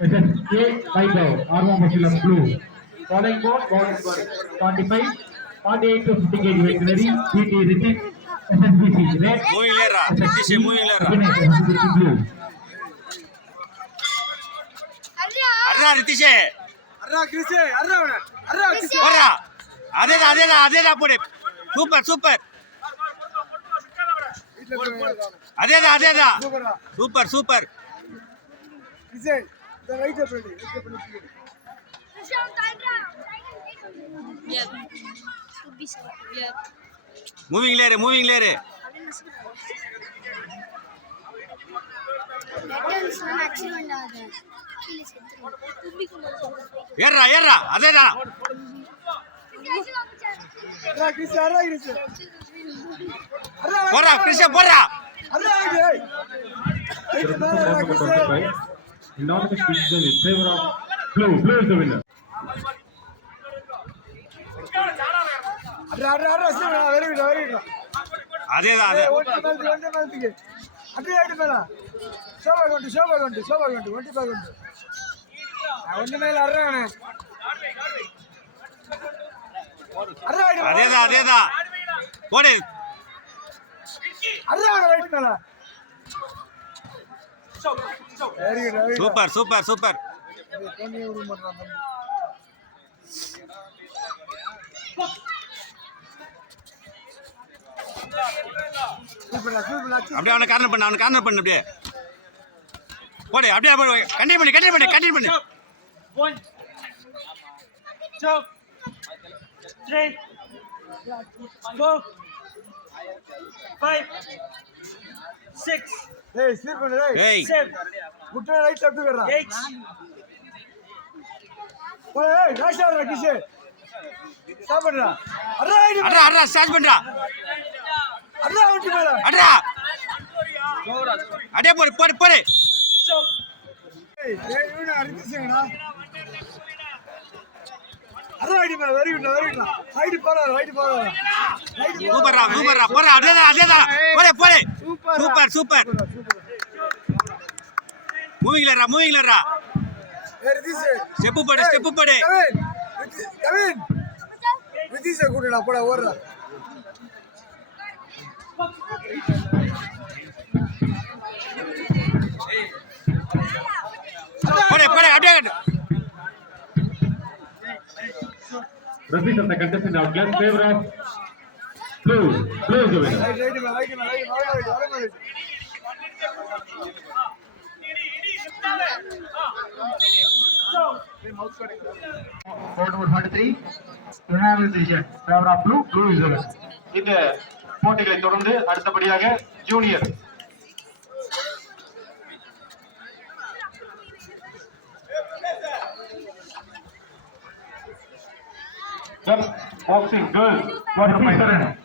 SSK Kaibao, Arma Machila Blue. Following board, ball number 45, 48 to 50 kg veterinary, PT Ritik, SSBC Red, SSB, SSBC Blue. Arra Ritishe. Arra Krise, Arra Krise. Arra. Adeda pode. Super. Adeda. Super. Krise, the right of it. Moving later. Erra, adeda. Arra Krise. Porra. Now the decision in favor of Blue. Blue is the winner. Arra, very good. Adeda. One Adeda. Pode. Very good. Super. அப்படியே அவனை corner பண்ணு அப்படியே போடு அப்படியே continue பண்ணு 1 2 3 4 5 6 Hey, sleep on the right. ஏய் 7 Put the right up together. 8 Hey, rush out, Kise. Stop it. அட்ரா start பண்றா Arra, outi mala. அட்ரா அடே போடு Hey, you know, Arithishing, na. Arra, very good. Hide power. சூப்பர்ரா போறா அதேதா போடு சூப்பர் மூவிங் லரா ஸ்டெப் போடு Kevin. This is good poda orra. போடு அப்படியே Repeat of the contestant out left favor of Blue. Blue is the winner. Right. Board number 43, unanimous decision favor of Blue. Blue is the winner. இந்த போட்டிகளை தொடர்ந்து அடுத்தபடியாக junior boxing girls quarter final.